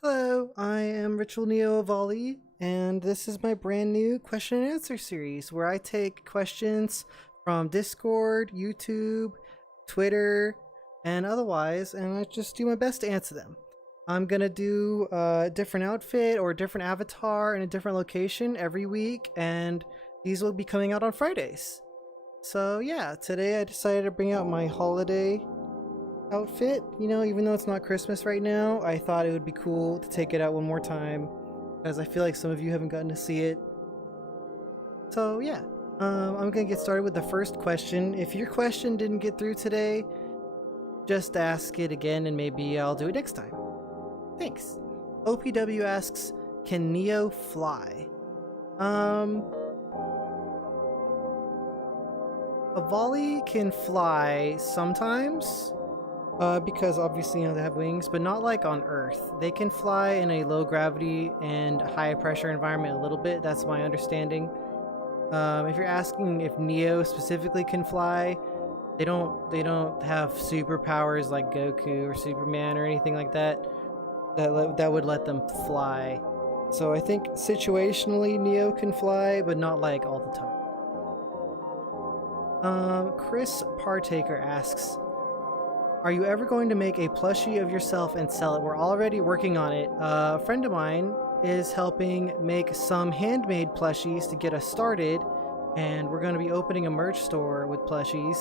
Hello, I am RitualNeo Avali, and this is my brand new question and answer series where I take questions from Discord, YouTube, Twitter, and otherwise, and I just do my best to answer them. I'm gonna do a different outfit or a different avatar in a different location every week, and these will be coming out on Fridays. So yeah, today I decided to bring out my holiday outfit. You know, even though it's not Christmas right now, I thought it would be cool to take it out one more time because I feel like some of you haven't gotten to see it. So yeah, I'm gonna get started with the first question. If your question didn't get through today, just ask it again and maybe I'll do it next time. Thanks. OPW asks, can Neo fly? Avali can fly sometimes, because obviously, you know, they have wings, but not like on Earth. They can fly in a low gravity and high pressure environment a little bit. That's my understanding. If you're asking if Neo specifically can fly, they don't have superpowers like Goku or Superman or anything like that that would let them fly. So I think situationally Neo can fly, but not like all the time. Chris Partaker asks, are you ever going to make a plushie of yourself and sell it? We're already working on it. A friend of mine is helping make some handmade plushies to get us started, and we're going to be opening a merch store with plushies.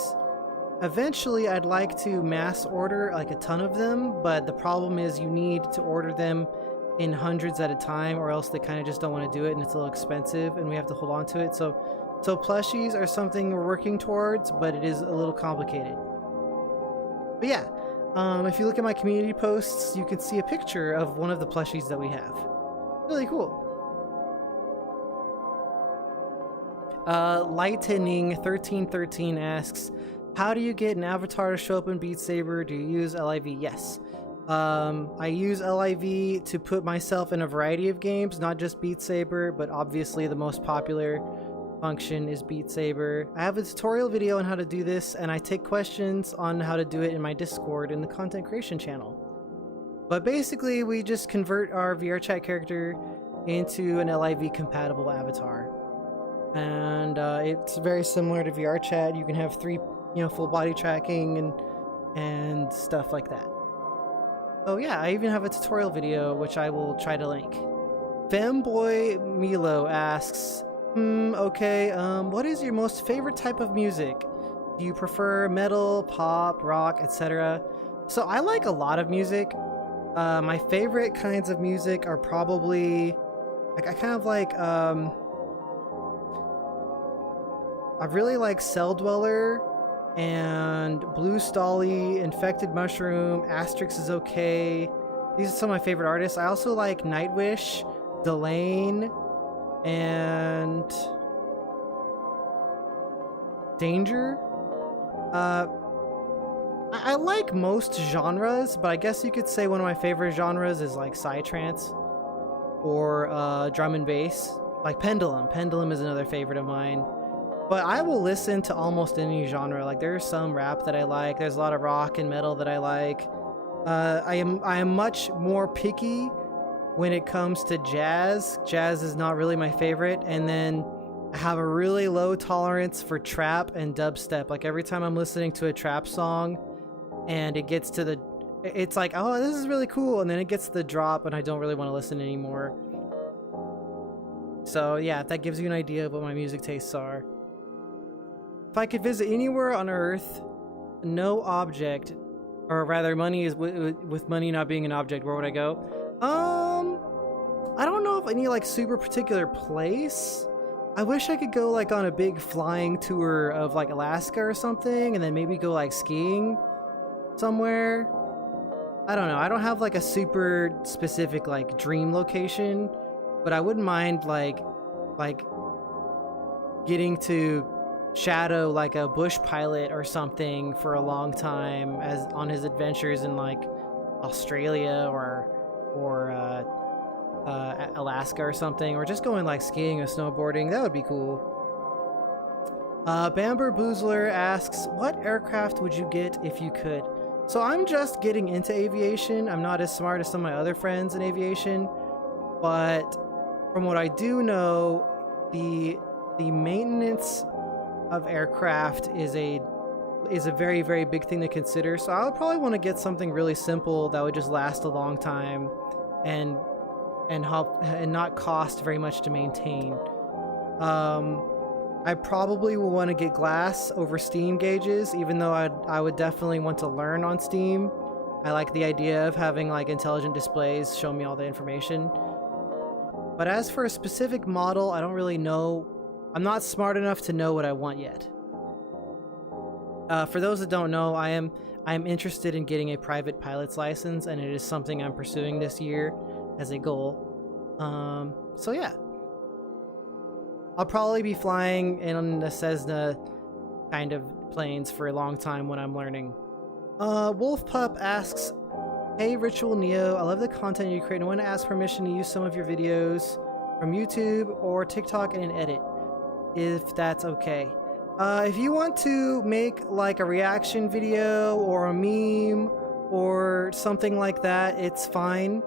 Eventually, I'd like to mass order like a ton of them, but the problem is you need to order them in hundreds at a time, or else they kind of just don't want to do it, and it's a little expensive, and we have to hold on to it. So plushies are something we're working towards, but it is a little complicated. But yeah, if you look at my community posts, you can see a picture of one of the plushies that we have. Really cool. Lightning1313 asks, how do you get an avatar to show up in Beat Saber? Do you use LIV? Yes. I use LIV to put myself in a variety of games, not just Beat Saber, but obviously the most popular function is Beat Saber. I have a tutorial video on how to do this, and I take questions on how to do it in my Discord in the content creation channel. But basically, we just convert our VRChat character into an LIV compatible avatar, and it's very similar to VRChat. You can have full body tracking and stuff like that. Oh yeah, I even have a tutorial video which I will try to link. Femboy Milo asks, okay, what is your most favorite type of music? Do you prefer metal, pop, rock, etc.? So I like a lot of music. My favorite kinds of music are probably, like, I kind of like, I really like Cell Dweller and Blue Stolly, Infected Mushroom, Asterix is okay. These are some of my favorite artists. I also like Nightwish, Delane, and Danger. I like most genres, but I guess you could say one of my favorite genres is like Psytrance or drum and bass, like Pendulum. Pendulum is another favorite of mine. But I will listen to almost any genre. Like, there's some rap that I like. There's a lot of rock and metal that I like. I am much more picky when it comes to jazz. Jazz is not really my favorite, and then I have a really low tolerance for trap and dubstep. Like, every time I'm listening to a trap song and it gets to it's like, oh, this is really cool, and then it gets to the drop and I don't really want to listen anymore. So yeah, that gives you an idea of what my music tastes are. If I could visit anywhere on Earth, no object, or rather money is with money not being an object, where would I go? I don't know of any like super particular place. I wish I could go like on a big flying tour of like Alaska or something, and then maybe go like skiing somewhere. I don't know. I don't have like a super specific like dream location, but I wouldn't mind like getting to shadow like a bush pilot or something for a long time as on his adventures in like Australia or Alaska or something, or just going like skiing or snowboarding. That would be cool. Bamber Boozler asks, what aircraft would you get if you could? So I'm just getting into aviation. I'm not as smart as some of my other friends in aviation, but from what I do know, the maintenance of aircraft is a very, very big thing to consider. So I would probably want to get something really simple that would just last a long time and not cost very much to maintain. I probably will want to get glass over Steam gauges, even though I would definitely want to learn on Steam. I like the idea of having like intelligent displays show me all the information. But as for a specific model, I don't really know. I'm not smart enough to know what I want yet. For those that don't know, I'm interested in getting a private pilot's license, and it is something I'm pursuing this year as a goal. So yeah. I'll probably be flying in the Cessna kind of planes for a long time when I'm learning. Wolf Pup asks, "Hey RitualNeo, I love the content you create. I want to ask permission to use some of your videos from YouTube or TikTok in an edit, if that's okay." If you want to make like a reaction video or a meme or something like that, it's fine.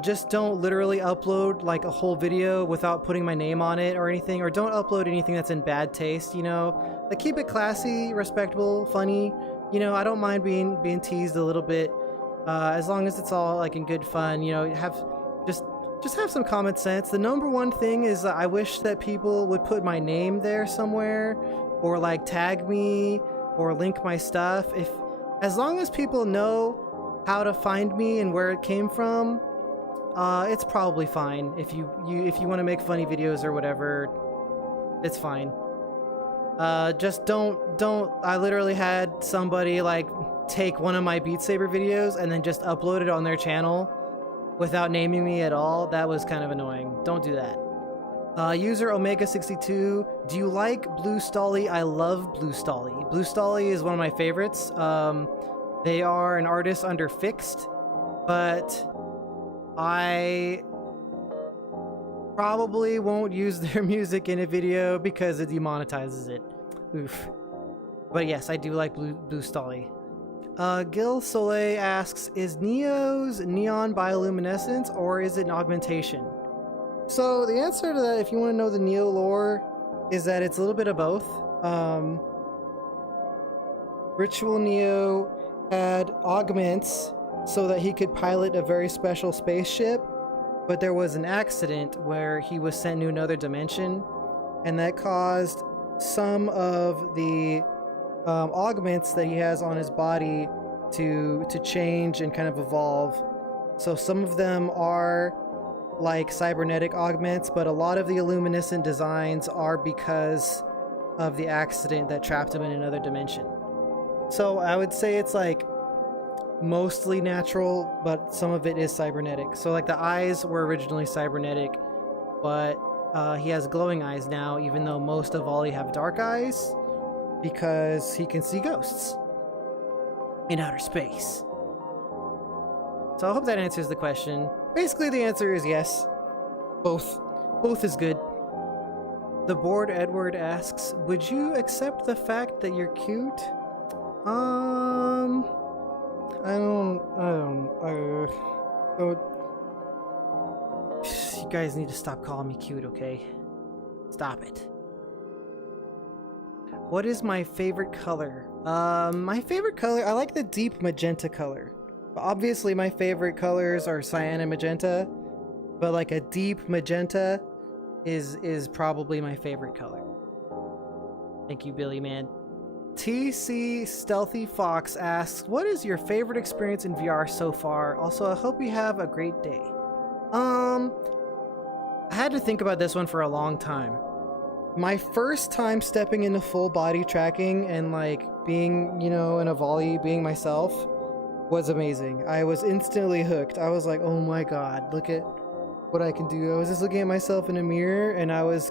Just don't literally upload like a whole video without putting my name on it or anything, or don't upload anything that's in bad taste, you know? Like, keep it classy, respectable, funny. You know, I don't mind being teased a little bit, as long as it's all like in good fun, you know. Just have some common sense. The number one thing is I wish that people would put my name there somewhere, or like tag me or link my stuff. As long as people know how to find me and where it came from, it's probably fine. If you want to make funny videos or whatever, it's fine. Just don't. I literally had somebody like take one of my Beat Saber videos and then just upload it on their channel without naming me at all. That was kind of annoying. Don't do that. User Omega62, do you like Blue Stolly? I love Blue Stolly. Blue Stolly is one of my favorites. They are an artist under Fixed, but I probably won't use their music in a video because it demonetizes it. Oof. But yes, I do like Blue Stolly. Gil Soleil asks, is Neo's neon bioluminescence or is it an augmentation? So the answer to that, if you want to know the Neo lore, is that it's a little bit of both. RitualNeo had augments so that he could pilot a very special spaceship, but there was an accident where he was sent to another dimension, and that caused some of the augments that he has on his body to change and kind of evolve. So some of them are like cybernetic augments, but a lot of the luminescent designs are because of the accident that trapped him in another dimension. So I would say it's like mostly natural, but some of it is cybernetic. So like the eyes were originally cybernetic, but he has glowing eyes now, even though most of Avali have dark eyes, because he can see ghosts in outer space. So I hope that answers the question. Basically, the answer is yes. Both is good. The Bored Edward asks, would you accept the fact that you're cute? You guys need to stop calling me cute, okay? Stop it. What is my favorite color? My favorite color, I like the deep magenta color. Obviously, my favorite colors are cyan and magenta, but like a deep magenta is probably my favorite color. Thank you, BilyMan. TC Stealthy Fox asks, what is your favorite experience in VR so far? Also, I hope you have a great day. I had to think about this one for a long time. My first time stepping into full body tracking and like being, you know, in Avali, being myself, was amazing. I was instantly hooked. I was like, oh my god, look at what I can do. I was just looking at myself in a mirror and I was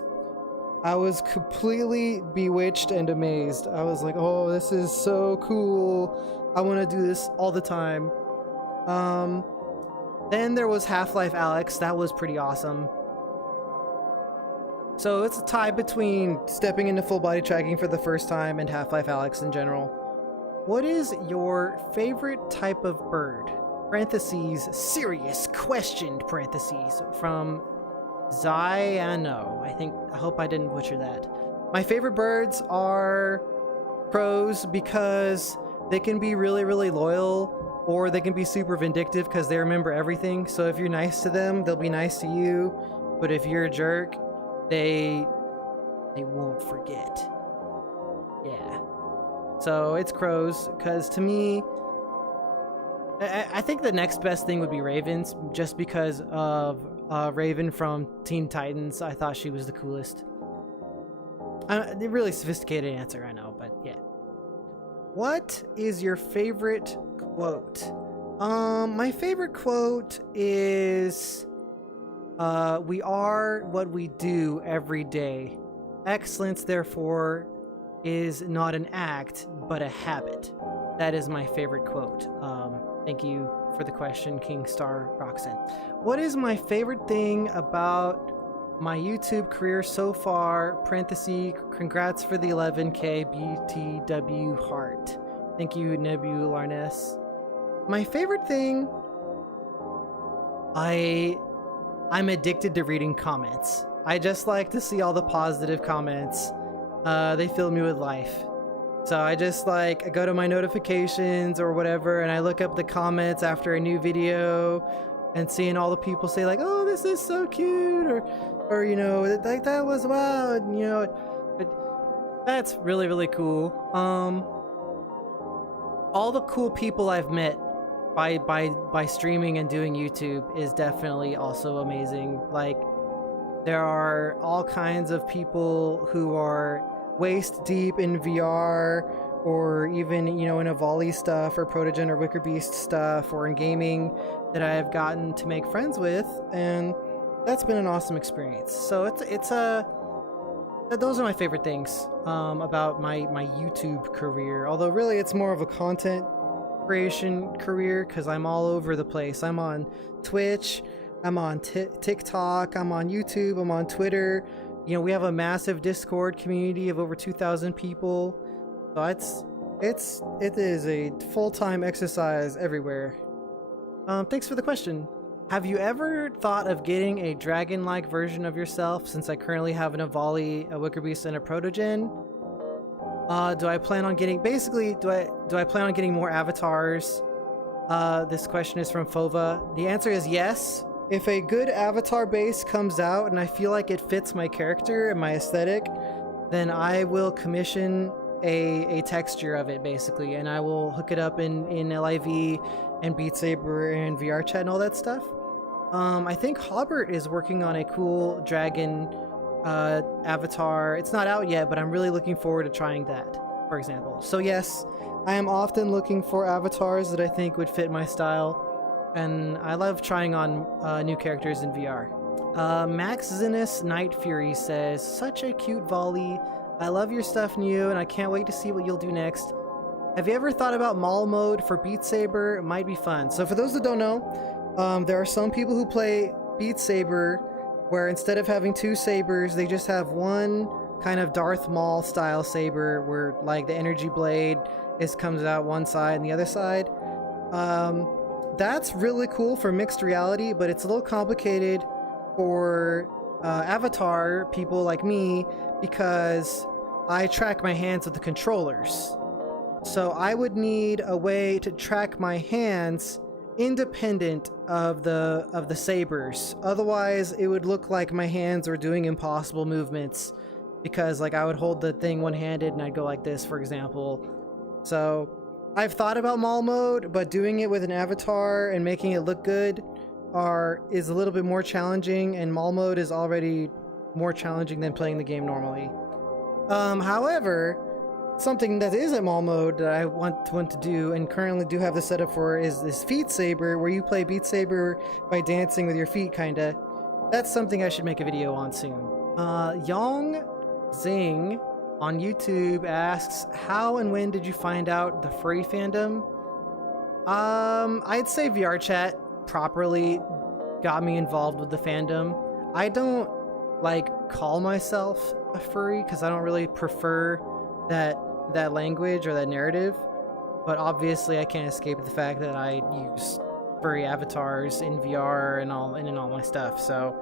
completely bewitched and amazed. I was like, oh, this is so cool. I want to do this all the time. Then there was Half-Life Alyx. That was pretty awesome. So it's a tie between stepping into full body tracking for the first time and Half-Life Alyx in general. What is your favorite type of bird? Parentheses, serious question, parentheses, from Zyano. I hope I didn't butcher that. My favorite birds are crows because they can be really, really loyal, or they can be super vindictive because they remember everything. So if you're nice to them, they'll be nice to you. But if you're a jerk, they won't forget. Yeah. So it's crows, because to me, I think the next best thing would be ravens, just because of Raven from Teen Titans. I thought she was the coolest. A really sophisticated answer, I know, but yeah. What is your favorite quote? My favorite quote is, we are what we do every day. Excellence, therefore, is not an act, but a habit. That is my favorite quote. Thank you for the question, King Star Roxanne. What is my favorite thing about my YouTube career so far? Parenthesis, congrats for the 11K BTW heart. Thank you, Nebularness. My favorite thing, I'm addicted to reading comments. I just like to see all the positive comments. They fill me with life. So I just I go to my notifications or whatever, and I look up the comments after a new video, and seeing all the people say like, "Oh, this is so cute," or you know, like that was wow, and, you know, but that's really, really cool. All the cool people I've met by streaming and doing YouTube is definitely also amazing. Like, there are all kinds of people who are waist deep in VR, or even, you know, in Avali stuff, or Protogen or Wicker Beast stuff, or in gaming, that I have gotten to make friends with, and that's been an awesome experience. So those are my favorite things about my YouTube career. Although really it's more of a content creation career, because I'm all over the place. I'm on Twitch, I'm on TikTok, I'm on YouTube, I'm on Twitter. You know, we have a massive Discord community of over 2,000 people. So it is a full-time exercise everywhere. Thanks for the question. Have you ever thought of getting a dragon-like version of yourself, since I currently have an Avali, a Wicker Beast, and a Protogen? Do I plan on getting, basically, do I plan on getting more avatars? This question is from Fova. The answer is yes. If a good avatar base comes out and I feel like it fits my character and my aesthetic, then I will commission a texture of it, basically, and I will hook it up in LIV and Beat Saber and VR chat and all that stuff. I think Hobbert is working on a cool dragon avatar. It's not out yet, but I'm really looking forward to trying that, for example. So yes, I am often looking for avatars that I think would fit my style, and I love trying on new characters in VR. Max Zinus Night Fury says, such a cute volley. I love your stuff, Neo, and I can't wait to see what you'll do next. Have you ever thought about mall mode for Beat Saber? It might be fun. So for those that don't know, there are some people who play Beat Saber where instead of having two sabers, they just have one kind of Darth Maul style saber where like the energy blade comes out one side and the other side. That's really cool for mixed reality, but it's a little complicated for avatar people like me, because I track my hands with the controllers. So I would need a way to track my hands independent of the sabers. Otherwise, it would look like my hands were doing impossible movements, because like I would hold the thing one-handed and I'd go like this, for example. So I've thought about mall mode, but doing it with an avatar and making it look good is a little bit more challenging, and mall mode is already more challenging than playing the game normally. However, something that is at mall mode that I want to do, and currently do have the setup for, is this Feet Saber, where you play Beat Saber by dancing with your feet, kinda. That's something I should make a video on soon. Yong Zing on YouTube asks, how and when did you find out the furry fandom? I'd say VR chat properly got me involved with the fandom. I don't call myself a furry because I don't really prefer that language or that narrative, but obviously I can't escape the fact that I use furry avatars in VR and in all my stuff. So,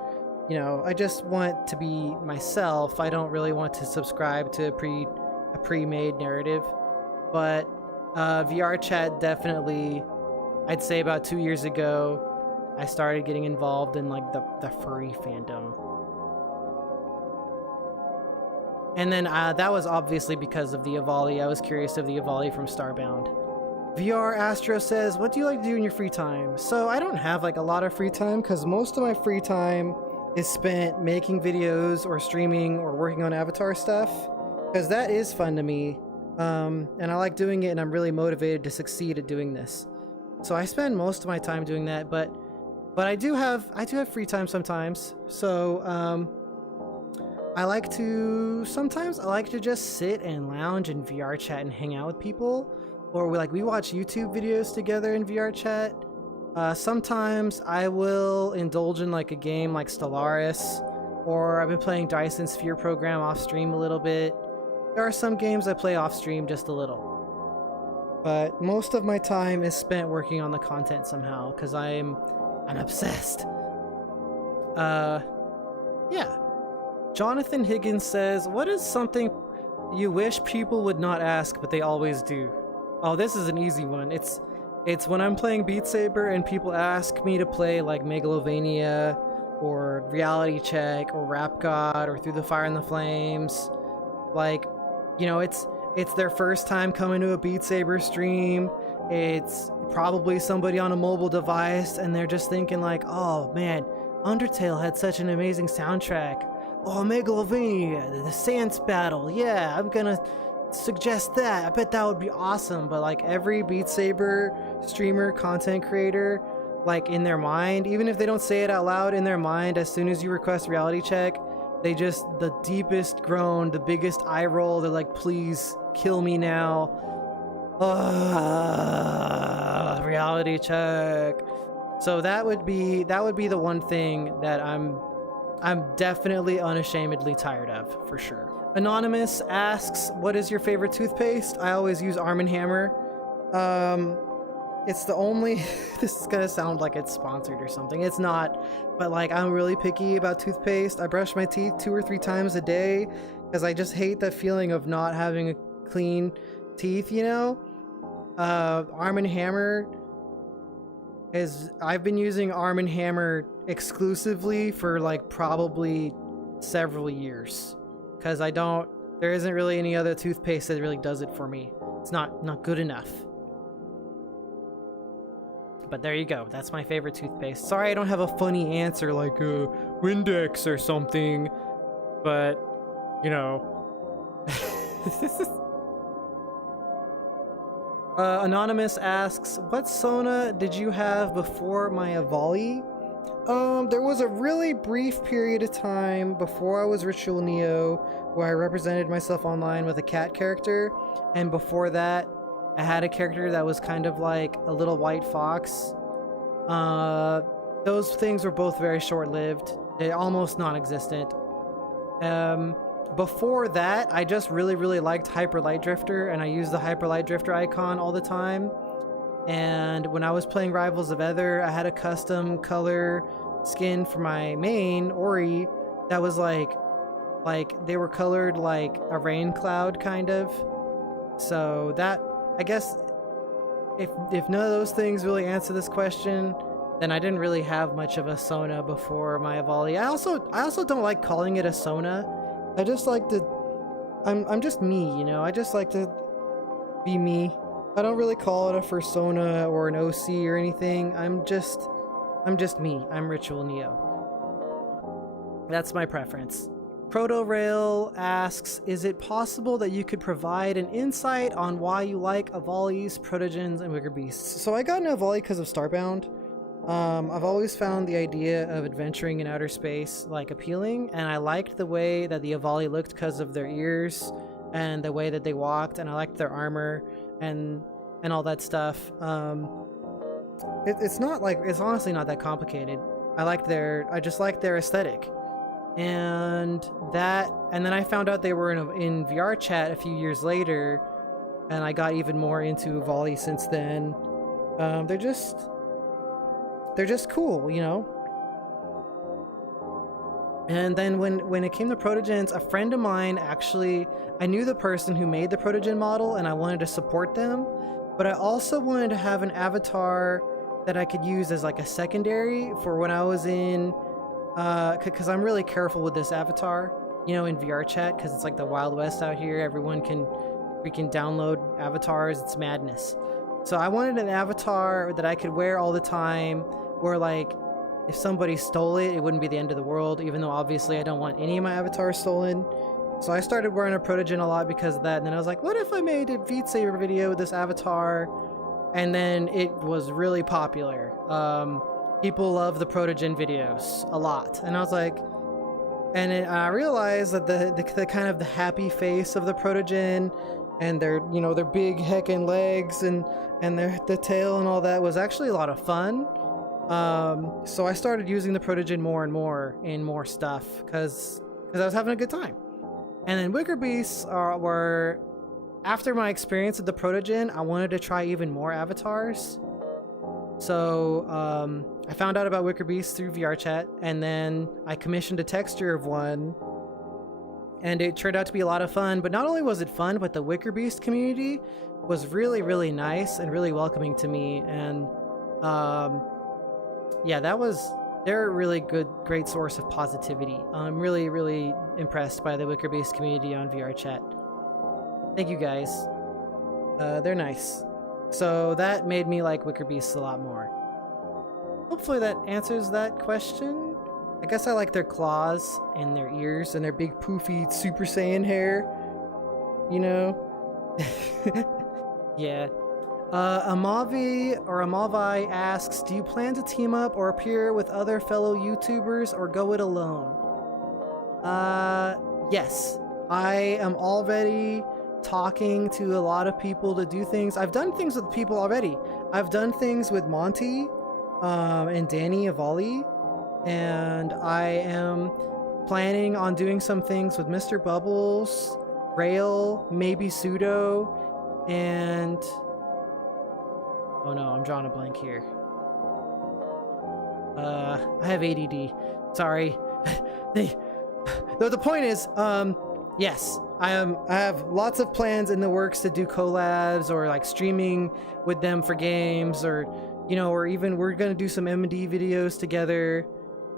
you know, I just want to be myself. I don't really want to subscribe to a pre-made narrative. But VR chat, definitely, I'd say about 2 years ago, I started getting involved in like the furry fandom. And then that was obviously because of the Avali. I was curious of the Avali from Starbound. VR Astro says, what do you like to do in your free time? So I don't have like a lot of free time because most of my free time is spent making videos or streaming or working on avatar stuff, because that is fun to me. And I like doing it, and I'm really motivated to succeed at doing this. So I spend most of my time doing that, but I do have free time sometimes. So I like to just sit and lounge in VR chat and hang out with people, or we watch YouTube videos together in VR chat. Sometimes I will indulge in like a game like Stellaris, or I've been playing Dyson Sphere Program off stream a little bit. There are some games I play off stream just a little, but most of my time is spent working on the content somehow because I'm obsessed. Yeah. Jonathan Higgins says, what is something you wish people would not ask but they always do? Oh, this is an easy one. It's when I'm playing Beat Saber and people ask me to play like Megalovania or Reality Check or Rap God or Through the Fire and the Flames. Like, you know, it's their first time coming to a Beat Saber stream. It's probably somebody on a mobile device and they're just thinking like, oh man, Undertale had such an amazing soundtrack. Oh, Megalovania, the Sans Battle, yeah, I'm gonna suggest that. I bet that would be awesome. But like every Beat Saber streamer, content creator, like in their mind, even if they don't say it out loud, in their mind, as soon as you request Reality Check, they just, the deepest groan, the biggest eye roll, they're like, please kill me now. Reality Check. So that would be the one thing that I'm definitely unashamedly tired of, for sure. Anonymous asks, what is your favorite toothpaste? I always use Arm & Hammer. It's the only... this is gonna sound like it's sponsored or something. It's not, but like I'm really picky about toothpaste. I brush my teeth 2 or 3 times a day because I just hate the feeling of not having a clean teeth, you know? Arm & Hammer I've been using Arm & Hammer exclusively for like probably several years, because there isn't really any other toothpaste that really does it for me. It's not good enough. But there you go, that's my favorite toothpaste. Sorry I don't have a funny answer like Windex or something, but you know. Anonymous asks, what Sona did you have before my Avali? There was a really brief period of time before I was RitualNeo where I represented myself online with a cat character, and before that I had a character that was kind of like a little white fox. Those things were both very short-lived. They're almost non-existent. Before that, I just really liked Hyper Light Drifter, and I used the Hyper Light Drifter icon all the time. And when I was playing Rivals of Ether, I had a custom color skin for my main, Ori, that was like they were colored like a rain cloud, kind of. So that, I guess, if none of those things really answer this question, then I didn't really have much of a Sona before my Avali. I also don't like calling it a Sona. I just like to, I'm just me, you know? I just like to be me. I don't really call it a Fursona or an OC or anything. I'm just me. I'm RitualNeo. That's my preference. ProtoRail asks, is it possible that you could provide an insight on why you like Avalis, Protogens, and Wicker Beasts? So I got an Avali because of Starbound. I've always found the idea of adventuring in outer space like appealing, and I liked the way that the Avali looked because of their ears and the way that they walked, and I liked their armor and all that stuff. It's honestly not that complicated. I just like their aesthetic, and then I found out they were in VR chat a few years later, and I got even more into Avali since then. They're just cool, you know. And then when it came to protogens, a friend of mine actually, I knew the person who made the protogen model and I wanted to support them, but I also wanted to have an avatar that I could use as like a secondary for when I was in, because I'm really careful with this avatar, you know, in VR chat, because it's like the Wild West out here. Everyone can freaking download avatars. It's madness. So I wanted an avatar that I could wear all the time, where like, if somebody stole it, it wouldn't be the end of the world, even though obviously I don't want any of my avatars stolen. So I started wearing a protogen a lot because of that, and then I was like, what if I made a Beat Saber video with this avatar? And then it was really popular. People love the protogen videos a lot. And I was like, and I realized that the kind of the happy face of the protogen and their, you know, their big heckin' legs and the tail and all that was actually a lot of fun. So I started using the protogen more and more in more stuff because I was having a good time. And then wicker beasts were, after my experience with the protogen, I wanted to try even more avatars. So I found out about wicker beasts through VR chat, and then I commissioned a texture of one, and it turned out to be a lot of fun. But not only was it fun, but the wicker beast community was really, really nice and really welcoming to me. And yeah, they're a really great source of positivity. I'm really, really impressed by the wicker beast community on VR chat. Thank you guys. They're nice. So that made me like wicker beasts a lot more. Hopefully that answers that question. I guess I like their claws and their ears and their big poofy Super Saiyan hair. You know? Yeah. Amavi asks, do you plan to team up or appear with other fellow YouTubers or go it alone? Yes. I am already talking to a lot of people to do things. I've done things with people already. I've done things with Monty and Danny Avali, and I am planning on doing some things with Mr. Bubbles, Rail, maybe Pseudo, and oh no, I'm drawing a blank here. I have ADD. Sorry. The point is, yes, I have lots of plans in the works to do collabs or like streaming with them for games, or you know, or even we're gonna do some M&D videos together.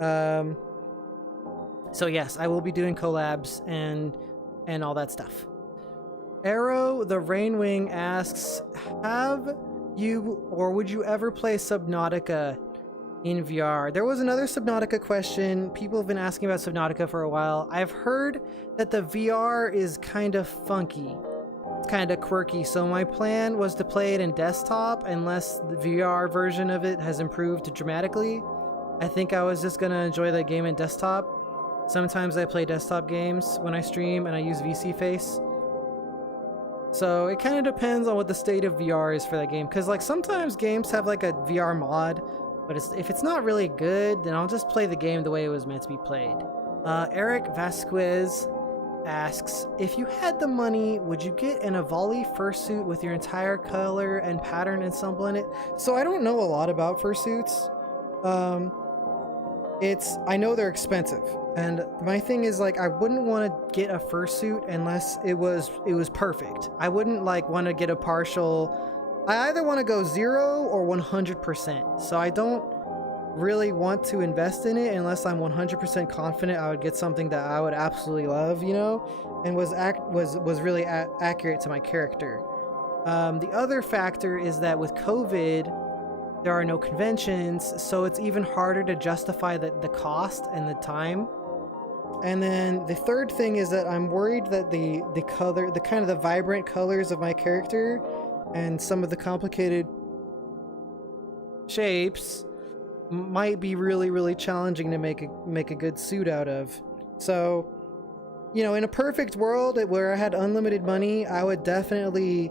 So yes, I will be doing collabs and all that stuff. Arrow the Rainwing asks, have you or would you ever play Subnautica in VR? There was another Subnautica question. People have been asking about Subnautica for a while. I've heard that the VR is kind of funky. It's kind of quirky, so my plan was to play it in desktop unless the VR version of it has improved dramatically. I think I was just gonna enjoy that game in desktop. Sometimes I play desktop games when I stream and I use VC Face. So it kind of depends on what the state of VR is for that game, because like sometimes games have like a VR mod, but if it's not really good, then I'll just play the game the way it was meant to be played. Eric Vasquez asks, if you had the money, would you get an Avali fursuit with your entire color and pattern ensemble in it? So I don't know a lot about fursuits. I know they're expensive, and my thing is like I wouldn't want to get a fursuit unless it was perfect. I wouldn't like want to get a partial. I either want to go 0 or 100%. So I don't really want to invest in it unless I'm 100% confident I would get something that I would absolutely love, you know, and was really accurate to my character. The other factor is that with COVID, there are no conventions, so it's even harder to justify the cost and the time. And then the third thing is that I'm worried that the color, the kind of the vibrant colors of my character and some of the complicated shapes might be really, really challenging to make a good suit out of. So, you know, in a perfect world where I had unlimited money, I would definitely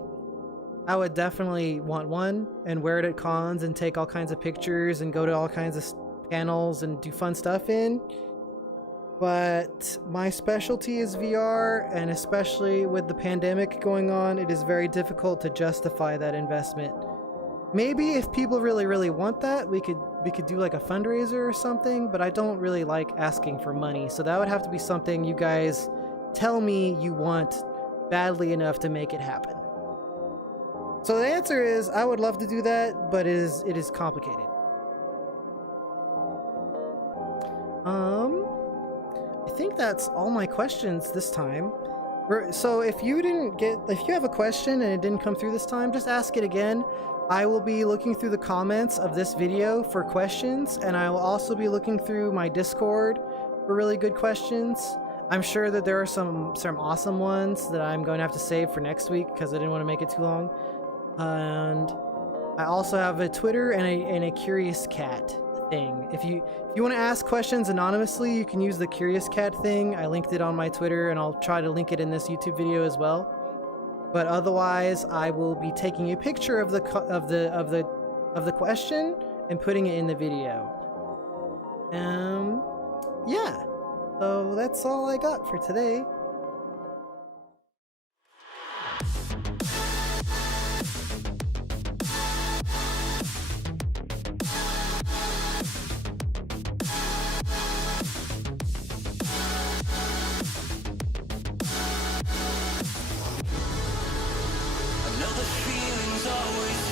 want one and wear it at cons and take all kinds of pictures and go to all kinds of panels and do fun stuff in. but my specialty is VR, and especially with the pandemic going on, it is very difficult to justify that investment. Maybe if people really want that, we could do like a fundraiser or something, but I don't really like asking for money, so that would have to be something you guys tell me you want badly enough to make it happen. So the answer is I would love to do that, but it is complicated. I think that's all my questions this time. So if you have a question and it didn't come through this time, just ask it again. I will be looking through the comments of this video for questions, and I will also be looking through my Discord for really good questions. I'm sure that there are some awesome ones that I'm going to have to save for next week because I didn't want to make it too long. And I also have a Twitter and a Curious Cat thing. If you want to ask questions anonymously, you can use the Curious Cat thing. I linked it on my Twitter, and I'll try to link it in this YouTube video as well. But otherwise, I will be taking a picture of the question and putting it in the video. Yeah. So that's all I got for today. I know the feeling's always